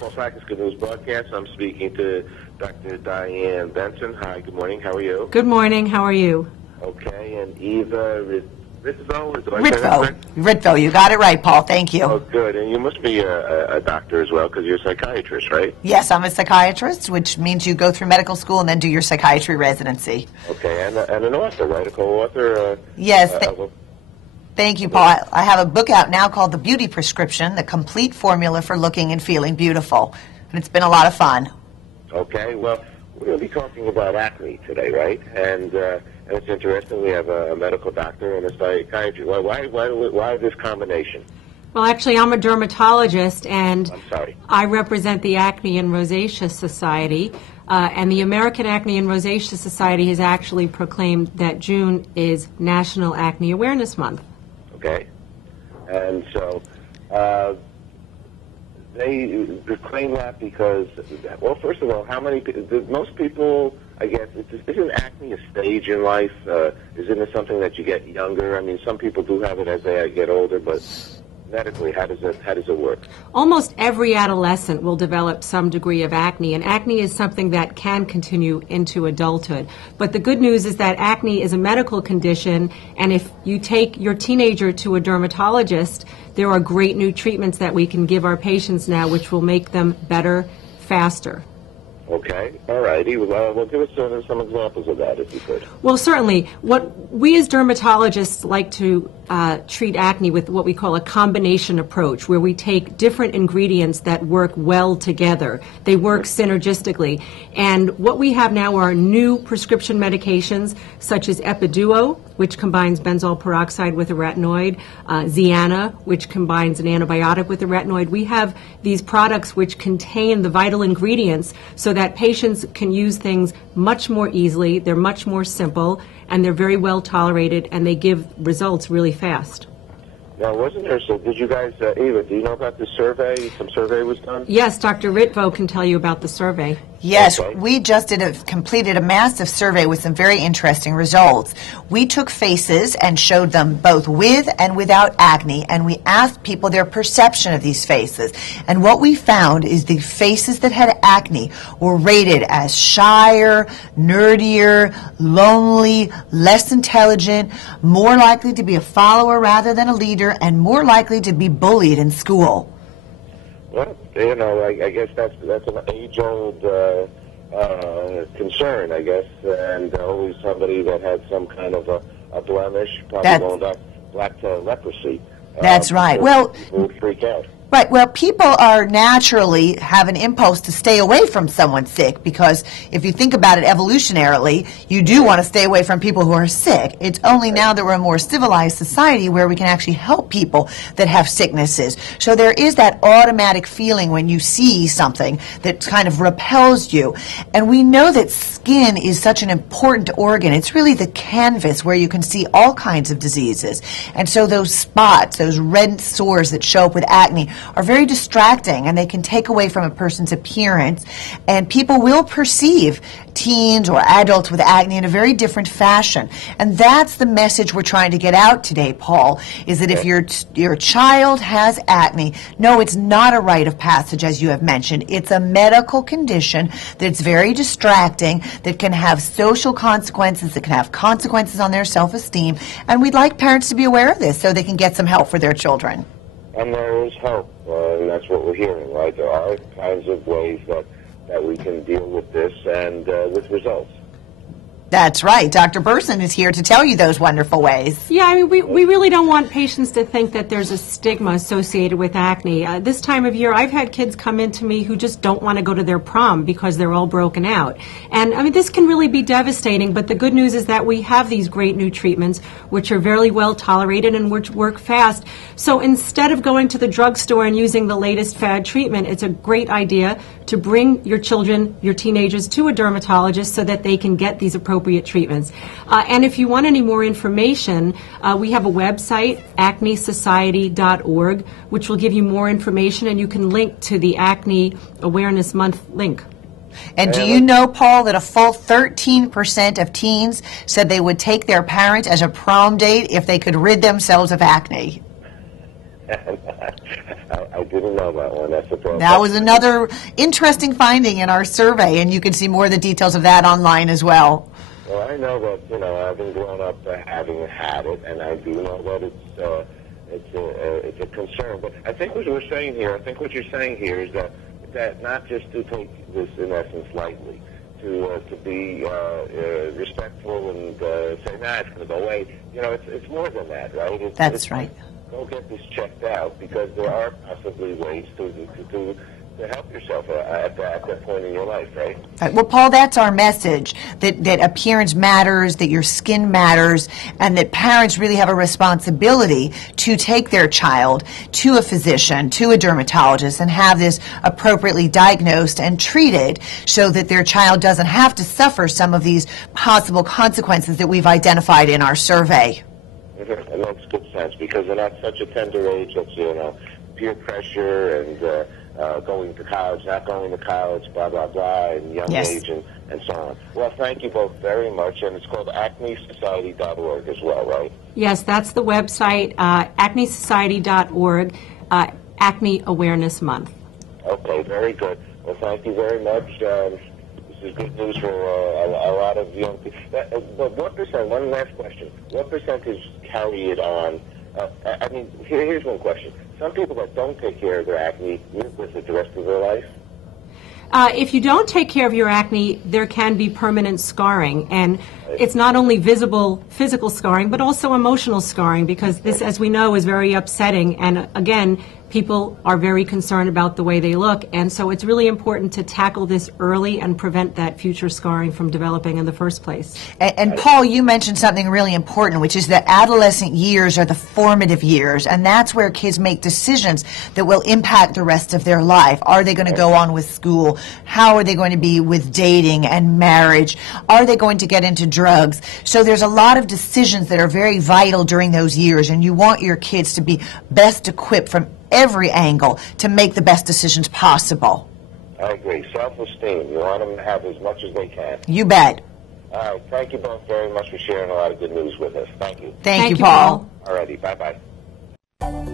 Paul Sack's Good News Broadcast. I'm speaking to Dr. Diane Berson. Hi, good morning. How are you? Good morning. How are you? Okay, and Eva Ritvo? Ritvo, you got it right, Paul. Thank you. Oh, good. And you must be a doctor as well, because you're a psychiatrist, right? Yes, I'm a psychiatrist, which means you go through medical school and then do your psychiatry residency. Okay, and an author, right? A co-author? Yes. Thank you, Paul. I have a book out now called The Beauty Prescription, the complete formula for looking and feeling beautiful. And it's been a lot of fun. Okay, well, we're going to be talking about acne today, right? And it's interesting. We have a medical doctor and a psychiatrist. Why this combination? Well, actually, I'm a dermatologist, and I'm sorry. I represent the Acne and Rosacea Society. And the American Acne and Rosacea Society has actually proclaimed that June is National Acne Awareness Month. Okay. And so they claim that because, well, first of all, how many people, most people, I guess, isn't acne a stage in life? Isn't it something that you get younger? I mean, some people do have it as they get older, but medically, how does it work? Almost every adolescent will develop some degree of acne, and acne is something that can continue into adulthood. But the good news is that acne is a medical condition, and if you take your teenager to a dermatologist, there are great new treatments that we can give our patients now which will make them better faster. Okay, all righty. Well, give us some examples of that, if you could. Well, certainly. What we as dermatologists like to treat acne with what we call a combination approach, where we take different ingredients that work well together. They work synergistically. And what we have now are new prescription medications, such as Epiduo, which combines benzoyl peroxide with a retinoid, Ziana, which combines an antibiotic with a retinoid. We have these products which contain the vital ingredients so that patients can use things much more easily, they're much more simple, and they're very well tolerated, and they give results really fast. Now, wasn't there, so did you guys, Eva, do you know about this survey? Some survey was done? Yes, Dr. Ritvo can tell you about the survey. Yes, okay. We just completed a massive survey with some very interesting results. We took faces and showed them both with and without acne, and we asked people their perception of these faces. And what we found is the faces that had acne were rated as shyer, nerdier, lonely, less intelligent, more likely to be a follower rather than a leader, and more likely to be bullied in school. Well, you know, I guess that's an age-old concern, I guess, and always somebody that had some kind of a blemish, probably going back to leprosy. That's right. Well, people would freak out. Right. Well, people are naturally have an impulse to stay away from someone sick because if you think about it evolutionarily, you do want to stay away from people who are sick. It's only now that we're a more civilized society where we can actually help people that have sicknesses. So there is that automatic feeling when you see something that kind of repels you. And we know that skin is such an important organ. It's really the canvas where you can see all kinds of diseases. And so those spots, those red sores that show up with acne, are very distracting, and they can take away from a person's appearance, and people will perceive teens or adults with acne in a very different fashion. And that's the message we're trying to get out today, Paul, is that if your child has acne, no, it's not a rite of passage, as you have mentioned. It's a medical condition that's very distracting, that can have social consequences, that can have consequences on their self-esteem, and we'd like parents to be aware of this so they can get some help for their children. And there is help, and that's what we're hearing, right? There are kinds of ways that we can deal with this and with results. That's right. Dr. Berson is here to tell you those wonderful ways. Yeah, I mean, we really don't want patients to think that there's a stigma associated with acne. This time of year, I've had kids come in to me who just don't want to go to their prom because they're all broken out. And, I mean, this can really be devastating, but the good news is that we have these great new treatments which are very well tolerated and which work fast. So instead of going to the drugstore and using the latest FAAD treatment, it's a great idea to bring your children, your teenagers, to a dermatologist so that they can get these appropriate treatments. And if you want any more information, we have a website, acnesociety.org, which will give you more information, and you can link to the Acne Awareness Month link. And do you know, Paul, that a full 13% of teens said they would take their parent as a prom date if they could rid themselves of acne? I didn't know that one. That's a problem. That was another interesting finding in our survey, and you can see more of the details of that online as well. Well, I know that, I've been grown up having had it, and I do know that it's a concern. But I think what you're saying here is that not just to take this in essence lightly, to be respectful and say, it's going to go away. It's more than that, right? That's right. Go get this checked out, because there are possibly ways to help yourself at that point in your life, right? Right. Well, Paul, that's our message, that appearance matters, that your skin matters, and that parents really have a responsibility to take their child to a physician, to a dermatologist, and have this appropriately diagnosed and treated so that their child doesn't have to suffer some of these possible consequences that we've identified in our survey. It makes good sense, because they're at such a tender age that's, peer pressure and going to college, not going to college, blah, blah, blah, and young age and so on. Well, thank you both very much, and it's called acnesociety.org as well, right? Yes, that's the website, acnesociety.org, Acne Awareness Month. Okay, very good. Well, thank you very much. This is good news for a lot of young people. But what percent, one last question, what percentage carry it on? Here's one question. Some people that don't take care of their acne live with it the rest of their life? If you don't take care of your acne, there can be permanent scarring, and it's not only visible physical scarring, but also emotional scarring, because this, as we know, is very upsetting, and again, people are very concerned about the way they look, and so it's really important to tackle this early and prevent that future scarring from developing in the first place. And Paul, you mentioned something really important, which is that adolescent years are the formative years, and that's where kids make decisions that will impact the rest of their life. Are they going to go on with school? How are they going to be with dating and marriage? Are they going to get into drugs? So there's a lot of decisions that are very vital during those years, and you want your kids to be best equipped from every angle to make the best decisions possible. I agree. Self-esteem. You want them to have as much as they can. You bet. All right. Thank you both very much for sharing a lot of good news with us. Thank you. Thank you, Paul. All righty. Bye-bye.